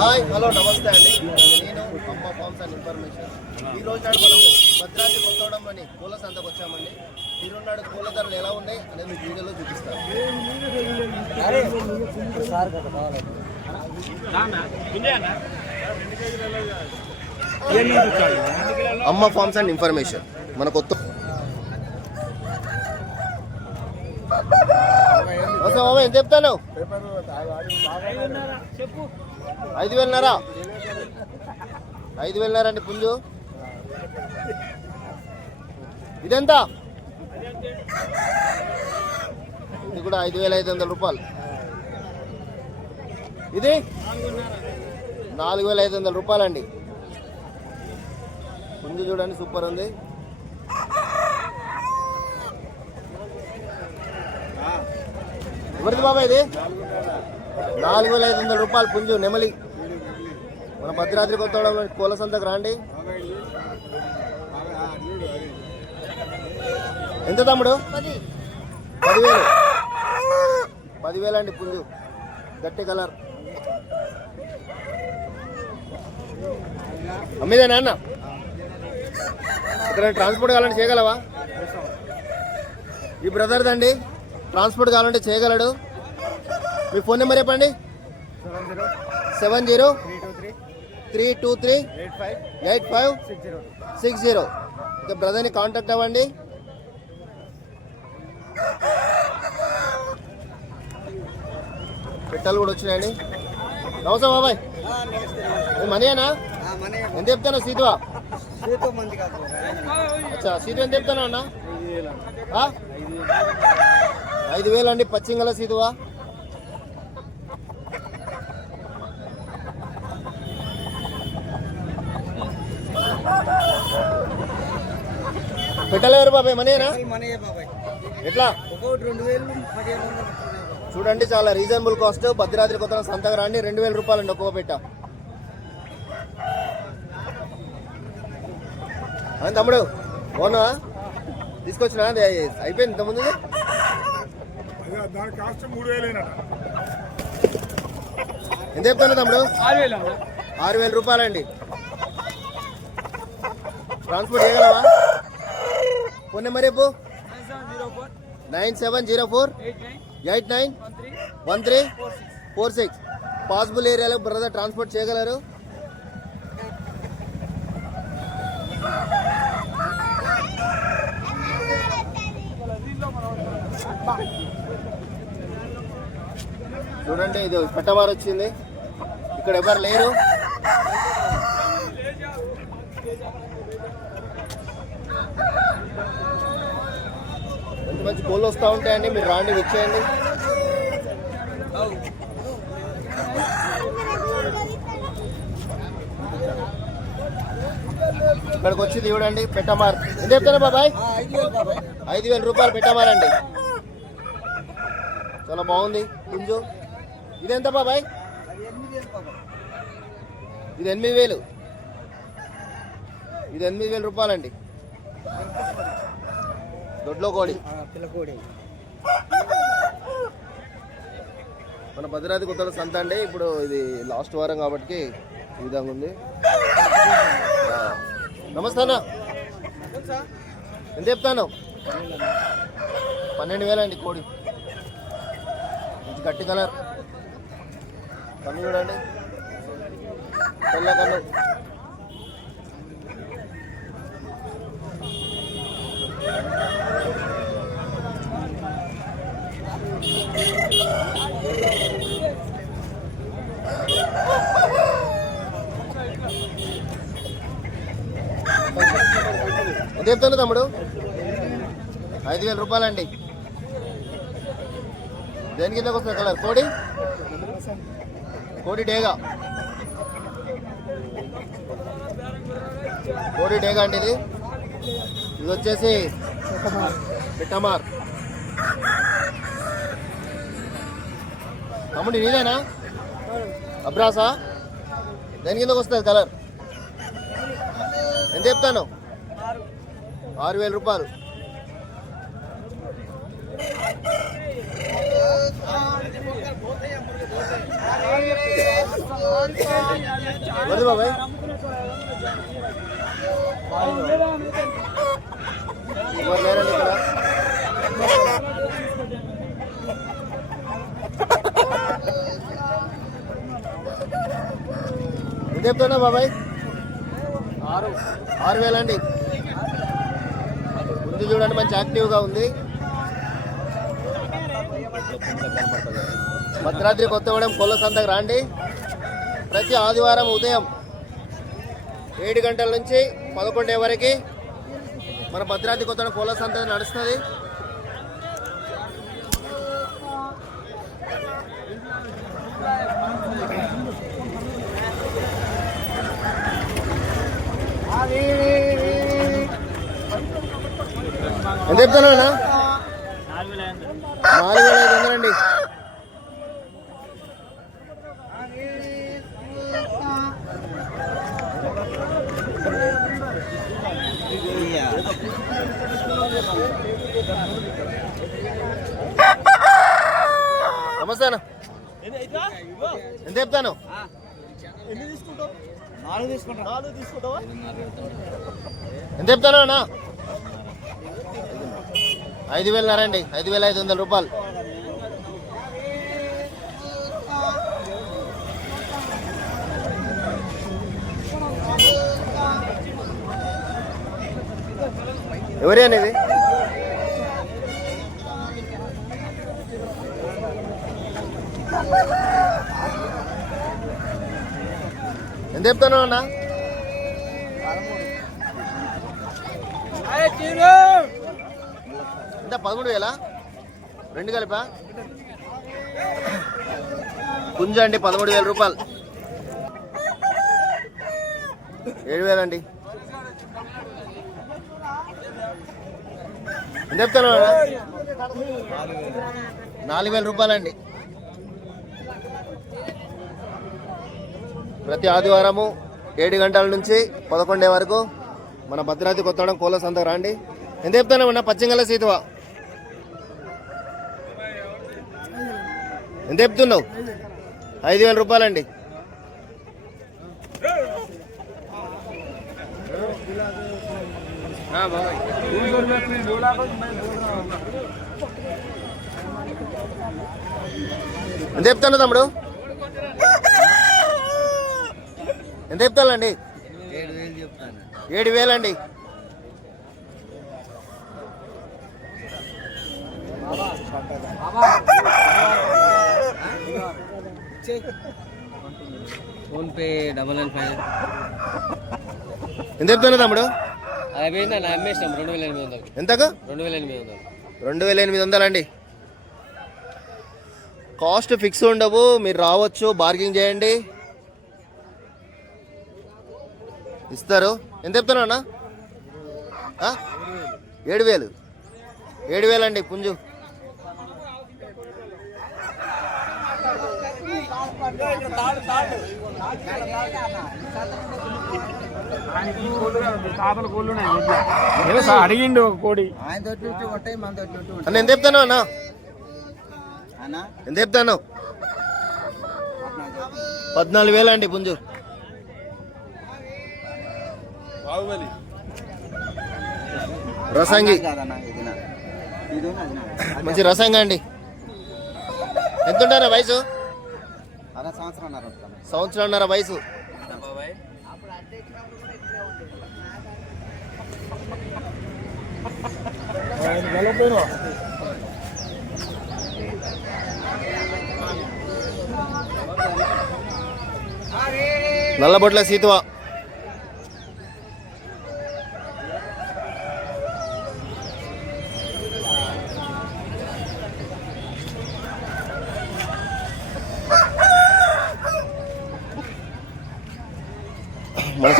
Hi hello నమస్తే అండి. నేను అమ్మ ఫార్మ్స్ అండ్ ఇన్ఫర్మేషన్. ఈ రోజు నాడు మనము భద్రాద్రి కొత్తగూడెంలోని పూల సంతకు వచ్చామండి. ఈరోజు నాడు పూల ధరలు ఎలా ఉన్నాయి అనేది మీకు వీడియోలో చూపిస్తాను. అమ్మ ఫార్మ్స్ అండ్ ఇన్ఫర్మేషన్. మన కొత్త వస్తా చెప్తాను. ఐదు వేలన్నారా ఐదు వేలన్నారా అండి పుంజు. ఇదెంత? ఇది కూడా ఐదు వేల ఐదు వందల రూపాయలు. ఇది? నాలుగు వేల ఐదు వందల రూపాయలండి. పుంజు చూడండి సూపర్ ఉంది. ఎవరిది బాబా ఇది? నాలుగు వేల ఐదు వందల రూపాయలు పుంజు నెమలి. మన భద్రాద్రి కొత్తగూడెంలో కోల సంతకు రాండి ఎంత తమ్ముడు? పదివేలు. పదివేలు అండి పుంజు. గట్టి కలర్. అమ్మిదేనా అన్న ఇక్కడ ట్రాన్స్పోర్ట్ కావాలంటే చేయగలవా? ఈ బ్రదర్దండి ట్రాన్స్పోర్ట్ కావాలంటే చేయగలడు. మీ ఫోన్ నెంబర్ చెప్పండి. Seven zero three two three eight five six zero. ఇక బ్రదర్ని కాంటాక్ట్ అవ్వండి. పెట్టాలు కూడా వచ్చినాయండి. నమస్తే బాబాయ్. ఇది మనీయేనా? ఎంత చెప్తాను సీతువా? అచ్చా సీటు ఎంత చెప్తాను అన్న? ఐదు వేలు అండి పచ్చింగల సీతువా పెట్టలేరు బాబాయ్ బాబాయ్ ఎట్లా? చూడండి చాలా రీజనబుల్ కాస్ట్. భద్రాద్రి కొత్త సంతకు రండి రెండు వేల రూపాయలు అండి ఒక్కొక్క పెట్ట తమ్ముడు ఓనా? తీసుకొచ్చినా? అయిపోయింది ఇంతకుముందు? దాని కాస్ట్ మూడు ఎంత చెప్తాను తమ్ముడు? ఆరు వేలు ఆరు వేల రూపాయలండి. ట్రాన్స్పోర్ట్ చేయగలవా? ఫోన్ నెంబర్ చెప్పు. Four. Nine seven zero four. Eight nine. One three. Four six. Four six. Possible ఏరియాలో బ్రదర్ ట్రాన్స్పోర్ట్ చేయగలరు? చూడండి ఇది పెట్టమారు వచ్చింది. ఇక్కడ ఎవరు లేరు? మంచి మంచి కోళ్ళు వస్తూ ఉంటాయండి మీరు రాండి వచ్చేయండి. ఇక్కడికి వచ్చి చూడండి పెట్టమార్. ఎంత చెప్తాను బాబాయ్ ఐదు బాబాయ్? ఐదు వేల రూపాయలు పెట్టమారండి. చాలా బాగుంది పుంజు. ఇదెంత బాబాయ్? ఇది ఎనిమిది వేలు. ఇది ఎనిమిది వేల రూపాయలండి. దొడ్లో కోడి. పిల్లకోడి మన భద్రాద్రి కొత్తల సంత అండి. ఇప్పుడు ఇది లాస్ట్ వారం కాబట్టి ఈ విధంగా ఉంది. నమస్తే అన్న. ఎంత చెప్తాను పన్నెండు వేలండి కోడి. మంచి గట్టి కలర్. కన్ను చూడండి. తెల్ల కన్ను. ఎంత చెప్తాను తమ్ముడు? ఐదు వేల రూపాయలండి. దేని కిందకి వస్తుంది కలర్? కోడి? కోడి డేగా. కోడి డేగా అండి ఇది. ఇది వచ్చేసి పిట్టమార్ తమ్ముడు నీదేనా? అబ్రాసా? దేని కిందకి వస్తుంది కలర్? ఎంత చెప్తాను? ఆరు వేల రూపాయలు. చెప్తున్నా బాబాయ్? ఆరు. ఆరు వేలండి. ముందు చూడండి మంచి యాక్టివ్గా ఉంది. భద్రాద్రి కొత్తగూడెం కొల్ల సంతకు రాండి. ప్రతి ఆదివారం ఉదయం ఏడు గంటల నుంచి పదకొండే వరకు మన భద్రాద్రి కొత్తగూడెం కొల్ల సంత నడుస్తుంది. ఎంత చెప్తాను నాలుగు వేల ఐదు వందలండి నమస్తే అన్న ఎంత చెప్తాను? నాలుగు తీసుకుంటా. నాలుగు తీసుకుంటావా? ఎంత చెప్తాను అన్న? ఐదు వేలున్నారండి ఐదు వేల ఐదు వందల రూపాయలు. ఎవరి అనేది ఎంత చెప్తాను అన్న. ఎంత పదమూడు వేల? రెండు కలిపా? పుంజ అండి పదమూడు వేల రూపాయలు. ఏడు వేలండి. ఎంత చెప్తాను అన్న? నాలుగు వేల రూపాయలండి. ప్రతి ఆదివారము ఏడు గంటల నుంచి పదకొండే వరకు మన భద్రాద్రి కొత్తడం కోళ్ళ సంత రాండి. ఎంత ఉన్నా పచ్చింగల సీతువా? ఎంత చెప్తున్నావు? ఐదు వేల రూపాయలండి. ఎంత చెప్తాను తమ్ముడు? ఎంత చెప్తానండి ఏడు వేలండి PhonePe double nine five. ఎంత చెప్తాను తమ్ముడు? ఏంటంటే అమ్మేసినాం రెండు వేల ఎనిమిది వందలు ఎంతకు? రెండు వేల ఎనిమిది వందలు రెండు వేల ఎనిమిది వందలండి. కాస్ట్ ఫిక్స్ ఉండవు మీరు రావచ్చు బార్గింగ్ చేయండి. ఇస్తారు. ఎంత చెప్తాను అన్న? ఏడు వేలు. ఏడు వేలండి పుంజు. తాతల కోళ్ళు అడిగిండు ఒక కోడి. అన్న ఎంత చెప్తాను అన్న? అన్నా? ఎంత చెప్తాను? పద్నాలుగు వేలండి పుంజు. బాహుబలి. రసంగి. కాదన్నా ఇది నా. ఇది అది నా. మంచి రసంగా అండి. ఎంత ఉంటారా వయసు? అర సంవత్సరం అన్నారు వస్తాను. సంవత్సరంన్నర వయసు. నల్లబొట్ల సీతువా.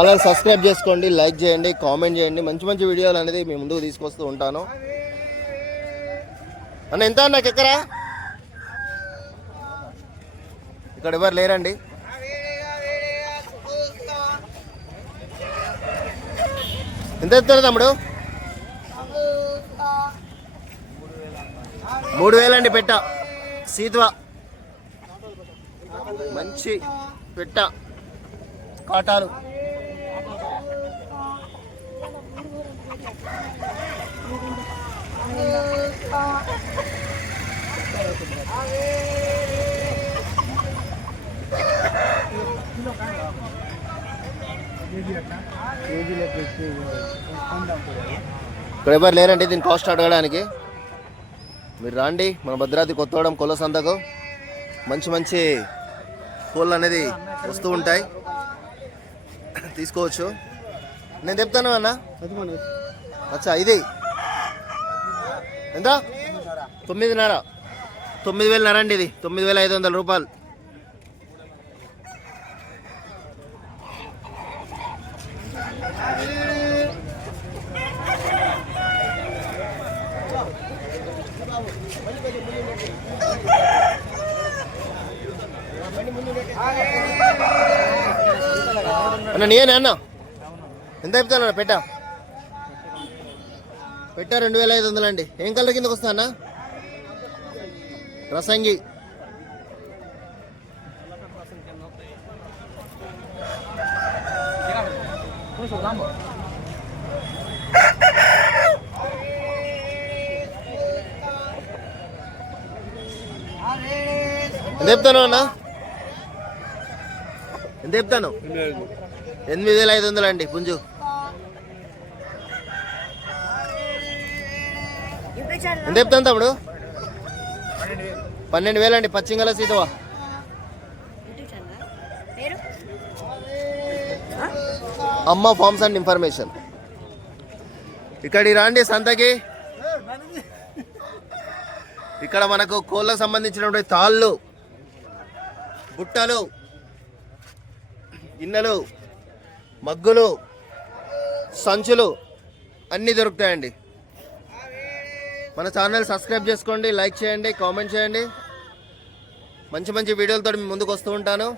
అలా సబ్స్క్రైబ్ చేసుకోండి లైక్ చేయండి కామెంట్ చేయండి. మంచి మంచి వీడియోలు అనేది మీ ముందుకు తీసుకొస్తూ ఉంటాను. అన్న ఎంత నాకు ఎక్కరా ఇక్కడ ఎవరు లేరండి? ఎంత ఎత్తారు తమ్ముడు? మూడు వేలండి పెట్ట సీత్వా. మంచి పెట్ట కాటాలు. ఇక్కడ ఎవరు లేరండి? దీని కాస్ట్ అడగడానికి. మీరు రాండి. మన భద్రాద్రి కొత్తగూడెం కోళ్ళ సంతకు మంచి మంచి కోళ్ళు అనేది వస్తూ ఉంటాయి. తీసుకోవచ్చు. నేను చెప్తాను అన్న. అచ్చా ఇది. ఎంత? తొమ్మిదిన్నర. తొమ్మిది వేలన్నర అండి ఇది. తొమ్మిది వేల ఐదు వందల రూపాయలు. అన్న నేనే అన్న. ఎంత చెప్తాను పెట్ట. పెట్ట రెండు వేల ఐదు వందలు అండి ఏం కలర్ కిందకు వస్తా అన్న? రసంగి. ఎంత చెప్తాను అన్న? ఎంత చెప్తాను? ఎనిమిది వేల ఐదు వందలు. అండి పుంజు. ఎంత చెప్తాను తమ్ముడు? పన్నెండు వేలు అండి పచ్చింగల సీతవా అమ్మ ఫార్మ్స్ అండ్ ఇన్ఫర్మేషన్. ఇక్కడికి రాండి సంతకి. ఇక్కడ మనకు కోళ్ళకు సంబంధించినటువంటి తాళ్ళు బుట్టలు గిన్నెలు మగ్గులు సంచులు అన్నీ దొరుకుతాయండి. మన ఛానల్ సబ్స్క్రైబ్ చేసుకోండి లైక్ చేయండి కామెంట్ చేయండి. మంచి మంచి వీడియోలతో ముందుకు వస్తూ ఉంటాను.